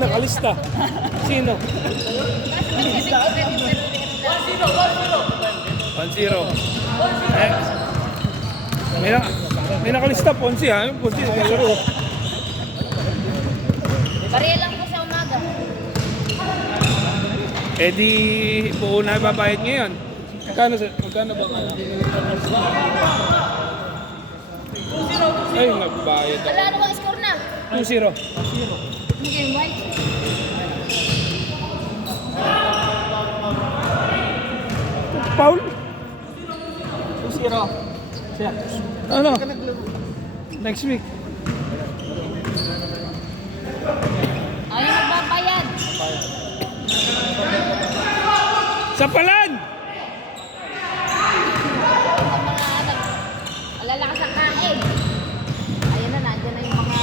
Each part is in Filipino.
nakalista. Sino? 1-0. Eh, may nakalista, Ponzi ha. Ponzi, naglalaro. Bariya lang po sa umaga. Eh di, buo na ibabayad ngayon. Magkano ba nga? Ay, nagbayad ako. Wala na bang score na? 2-0. Hindi kayo white. Paul? 2-0. Siya. Ano? Next week. Ayaw magbabayad. Sa palan! Ang mga anak. Alalakas ang kain. Ayan na, nandiyan na yung mga...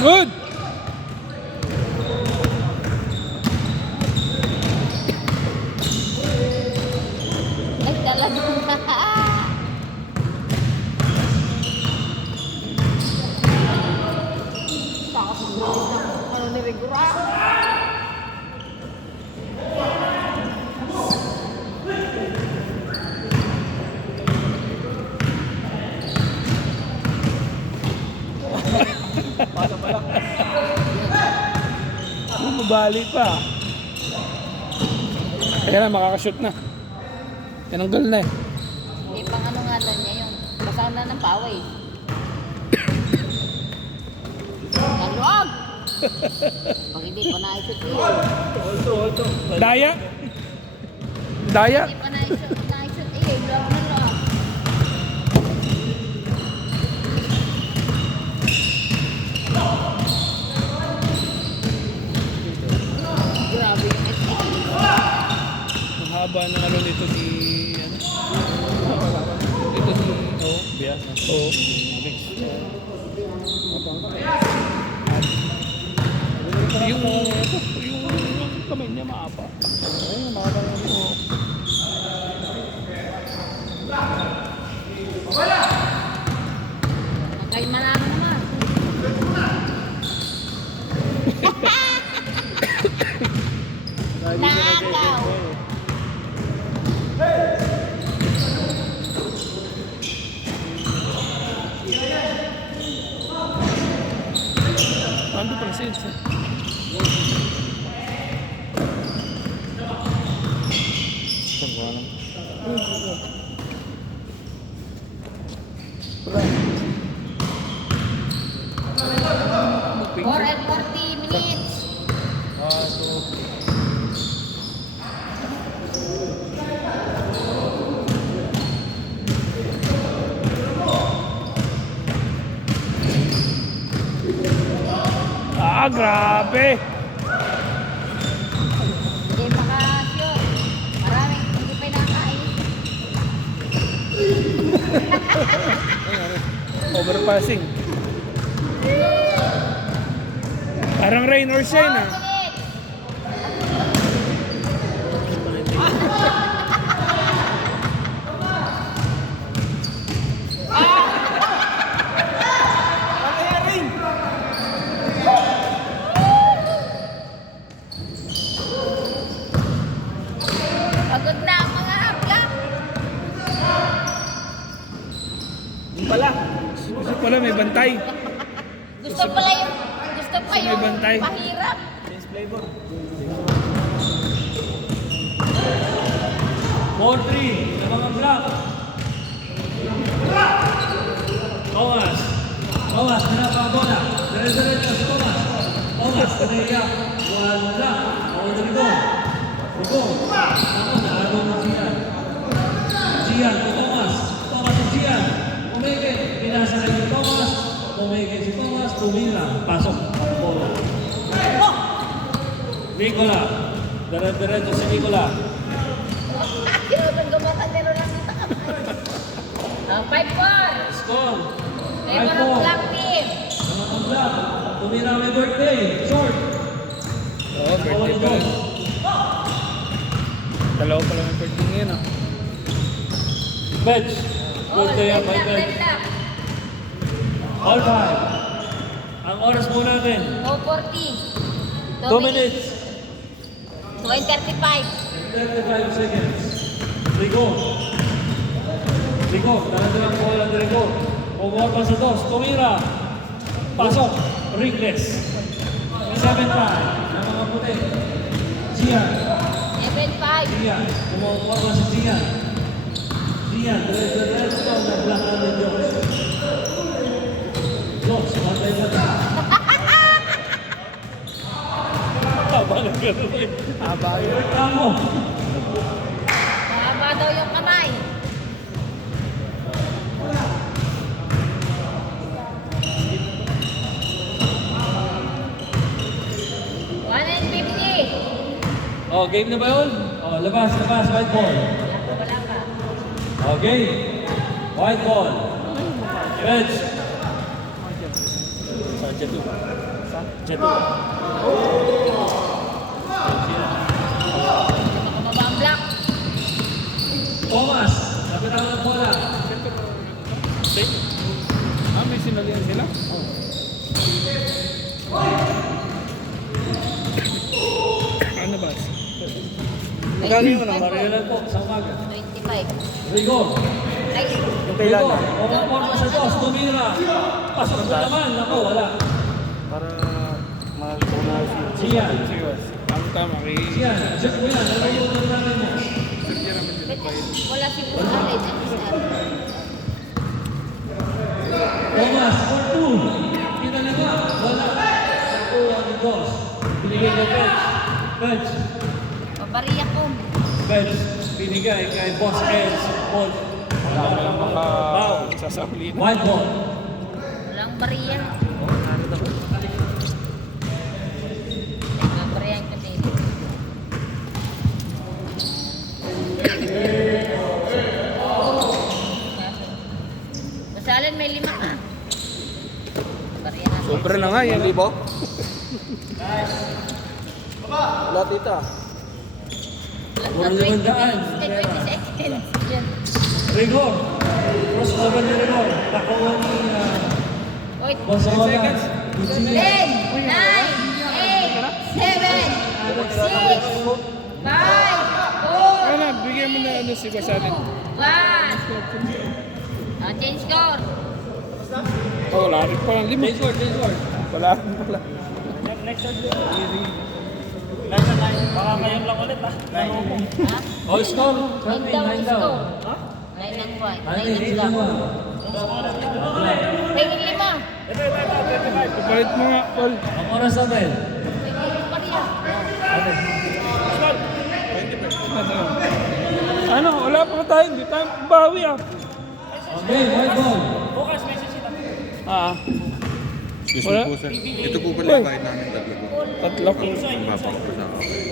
Good! Ay, talaga na. Tapos, ano ni Rigura? Bumabali pa. Kaya na, makakashoot na. Yan ang goal na eh. Eh, pang ano nga daw niya yun. Basa na ng paway. Naluag! Pag hindi pa naisip yun. Daya? Daya? Hindi pa naisip eh. Luag na luag. Grabe yung SPA. Ang haba ng ano nito ni... Ano? Ito ni... Oo. Bias. Oo. Yung kamay niya maapa. Ayun, maapa na ito. Magkay manalo naman. Nakaw. Ando pa si Edson. Wala. 4 and 40 minutes. Ah, grabe! Hindi makashoot. Maraming hindi pa nakain. Overpassing. Parang rain or shine ah. Pagod na ang mga hapla. Gusto pala may bantay. Gusto pa May yung bantay. mahirap. Change flavor. 4-3 sa mga black. Thomas, pinapabola. Dire-diretso si Thomas. Thomas, kanaya. Wala. Rodrigo. Ako, nakagawa ng Gian. Gian to Thomas. Thomas to Gian. Umigit. Pinasa kay si Thomas. Umigit si Thomas. Tumila. Pasok. Bola. Nicola. Dire-diretso si Nicola. Kinutong gumakalero lang dito ka. 5-4. Score. Favor of black team. Ang black. Tumira may birthday. Short. Oo, birthday pa rin. Dalawa pa lang ang birthday ngayon ah. Bench. Birthday ang Time Michael. lang. All time. Ang oras po natin, 2:40. 2 minutes, 2:35. 35 seconds. Rigo. Rigo, dalang bola ng Rigo. Pumorma sa dos, tumira. Pasok, ringless. 7-5, ang mga puti. Gian. 7:5. Gian, pumorma si Gian. Gian, diretso, nag-block ng Diyos. Diyos, matay-matay. Haba na gano'n eh. Haba yun. Tamo. Mahaba daw yung kamay. Oh, game na ba yun? Oh, labas, white ball. Wala pa. Okay. White ball. Reds. Jadu. Nakababa ang block. Thomas, lapit ako ng bola. May sinalihan sila? Ano ba? Magkano yun ang Pareho lang po, sa umaga. 25. Rigo. Ay, kailan Rigo, na? pumorma sa dos, tumira. Pasok na naman, ako, wala. Para makakuna si Siyan. Tama kay Siyan, check mo yan, nalulunod namin yan. wala si Pumalay dyan. Thomas, 4-2. Pinalaga, wala. Ako ang dos. Binigay kay Bench. Bench. Pabariya ko. Bench. Binigay kay Boss Ed. Ball. wala ka lang Bow. makasasabli na. White ball. Walang bariya. Bariya ko din. Basalan may 5 ka. Bariya na. Sobra na nga yan, libo. Wala tita. Puro 500. 20 seconds. Yan. Rigor. Cross over ni Rigor. Nakuha ni Wait. Boss Roland. 10, 9, 8, 7, 6, 5, 4, Ano na, bigyan mo na ano si Basalin. 1. Change score. Oh, wala rin palang lima. Change word. Wala rin pala. Baka ngayon lang ulit Ha? All score. 9 down yung score. 9 and 1. 9 and down. Pengin 5. Papalit mo nga, Paul. Ang oras natin. Pengin pa rin. Ano, wala pa tayo. Hindi tayo bawi ah. Okay, white ball. Ah. Excuse Wala? me po sir. Ito po pala yung kahit namin tatlo po. Tatlo ko. Ang baba ko po sa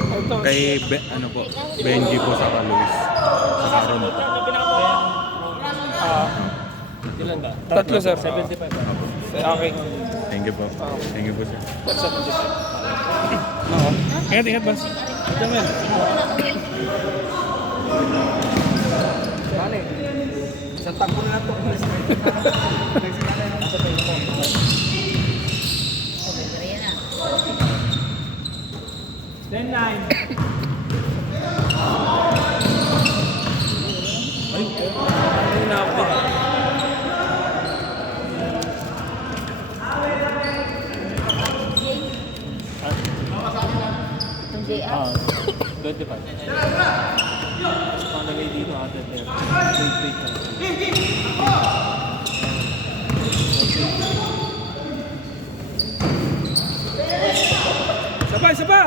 Ito. kay ano po, Benji po sa Luis. Sa Aaron po. Ilan ba? Tatlo, sir. 75 ba? Okay. Thank you po. Thank you po sir. Oo. Ingat, boss. Jamal. Sa takbo na to. Bariya na. 10-9. Ay, na ako. Itong JR. 25. Pangalay dito ate. 28. Saba!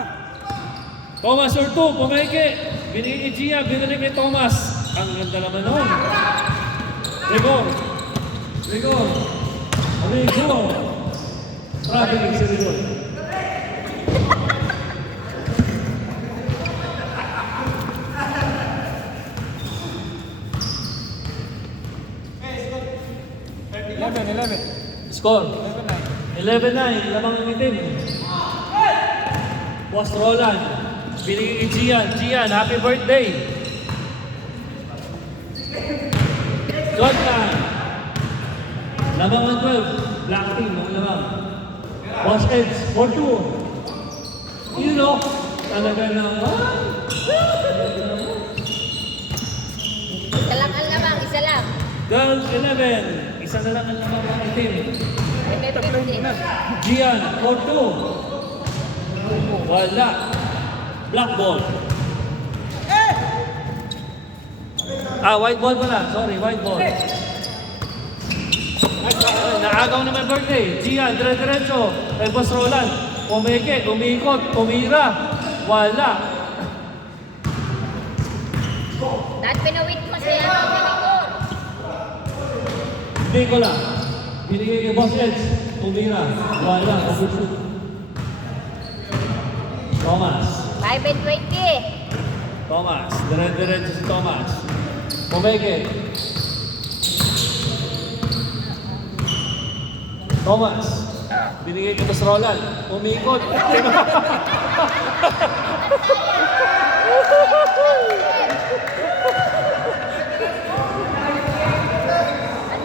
Thomas or 2, pumaike. Binigay kay Gia, binigay kay Thomas. Ang ganda naman nun. Rigor. Rigor. Traveling si Rigor. Score. 11-9. Lamang ang itim. Boss Roland. Binigay kay Gian. Gian, happy birthday. Shot time. Lamang ang 12. Black team, ang lamang. Boss Eds, 4-2. You know, talaga naman. Isa lang ang lamang, isa lang. Girls 11. Isa na lang ang lamang mga team. May 50. Gian, 4-2. Wala. Black ball. White ball pala. Sorry, white ball. Naagaw na may birthday. Gian, dire-diretso. Kay Boss Roland. Umeke, umikot, umira. Wala. Dahil pinawit mo siya ng pinigor. Hindi ko lang. Binigay kay Boss Eds. Umira. Wala. Overshoot. Thomas. 5 and 20. Thomas. Dire-diretso si Thomas. Umeke. Thomas. Binigay kay Boss Roland. Umikot.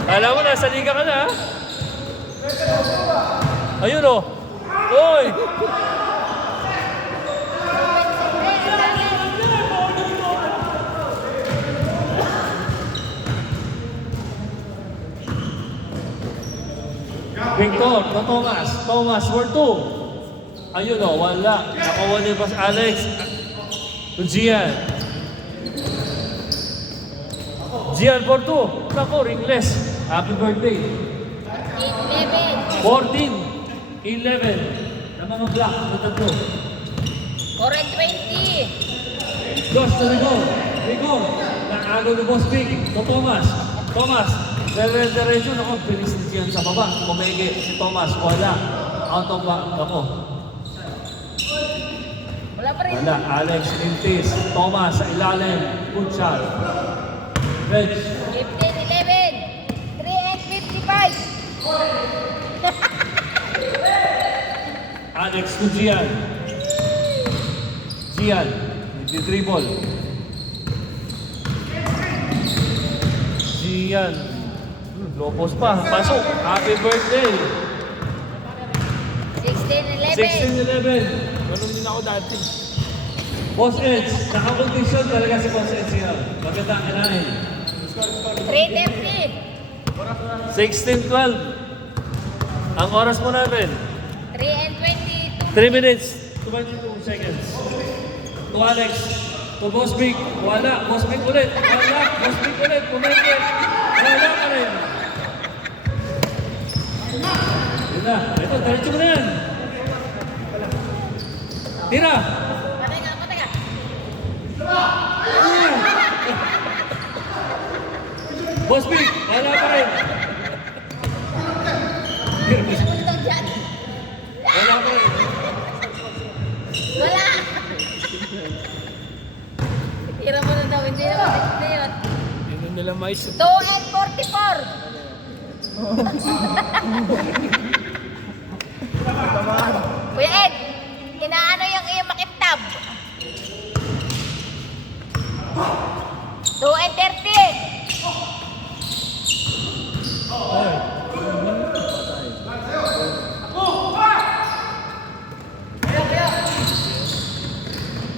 Alam mo, nasa liga ka na, ha? Ayun, oh. Oy! Victor, to Thomas. Thomas, for 2. Ayun, oh, wala. Nakawa ni Boss Alex. To Gian. Gian for 2. Nako, ringless. Happy birthday. 11. 14, 11. Na mga black na tatlo. 4 and 20. Josh to Rigor. Rigor. Nakagaw ni Boss Big. To Thomas. Thomas. Dire-diretso. Nako, bilis ni Gian sa baba. Kumege si Thomas. Wala. Out of back. Nako. Wala pa rin. Wala. Alex Intis. Thomas sa ilalim. Good shot. Reg. 15, 11. 3 and 55. Alex to Gian. Gian. Nagdi-dribble. Gian. Low post pa. Pasok. Happy birthday. 16, 11. 16-11. Ganun din ako dati. Boss Edge. Naka-condition talaga si Boss Edge yan. Magandang kanahin. 3:30. 16-12. Ang oras mo natin. 3 and 22. 3 minutes. 22 seconds. To Alex. To Boss Big. Wala. Boss Big ulit. Wala. Boss Big ulit. Pumikit. Wala ka rin. Yun na. Ito, diretso mo na yan. Tira. Patay ka. Boss Big. Wala ka rin. Puntong dyan. Wala ka rin. Wala. Tira mo na daw. Hindi naman. Hindi yun. Hindi nila mais. 2 and 44. Kuya Ed, inaano yung iyong makiptab? 2 and 30.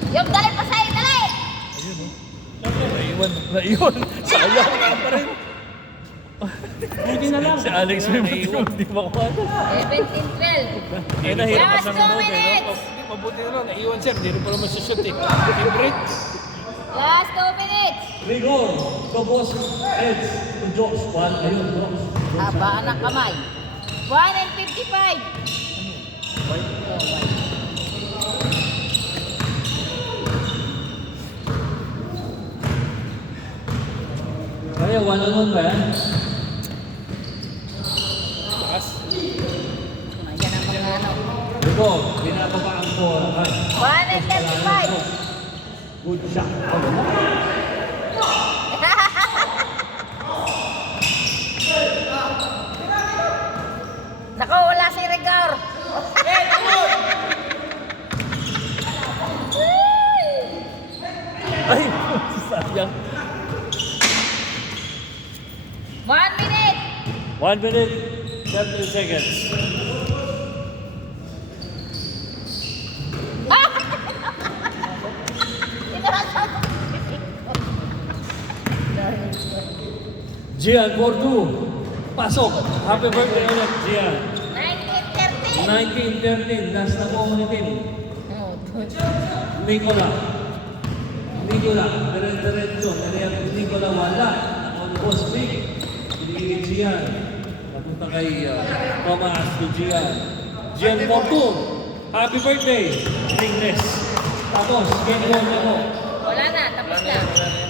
Yung dali pa sa'yo, dali! Naiwan. Sayang ka pa rin. Hindi na lang. Si Alex may hindi makuha. 17-12. Eh, nahirap Last ka 2 sa mode, minutes. no? Mabuti na lang, naiwan sir. Hindi rin pala masushoot eh. Favorite. Last 2 minutes. Rigor. To Boss Edge. To Josh. Wala. Ayun. Josh. Haba ng kamay. 1 and 55. Kaya one-on-one ba yan? Taas. Ayan ang mga ano. Rigor. Binababaan ko. 1 and 35. Good shot. Naku, wala si Rigor. Ay, sayang. 1 minute. 1 minute, 30 seconds. Gian for 2. Pasok. Happy birthday ulit, Gian. 1913. 1913. Last na po ni Tim. Oh, doon. Nicola. Diretso. Nicola wala. On post big. Binigay Gian. Napunta kay Thomas to Gian. Gian for 2. Happy birthday. Ringless. Tapos, game 1 na po. Wala na, tapos na.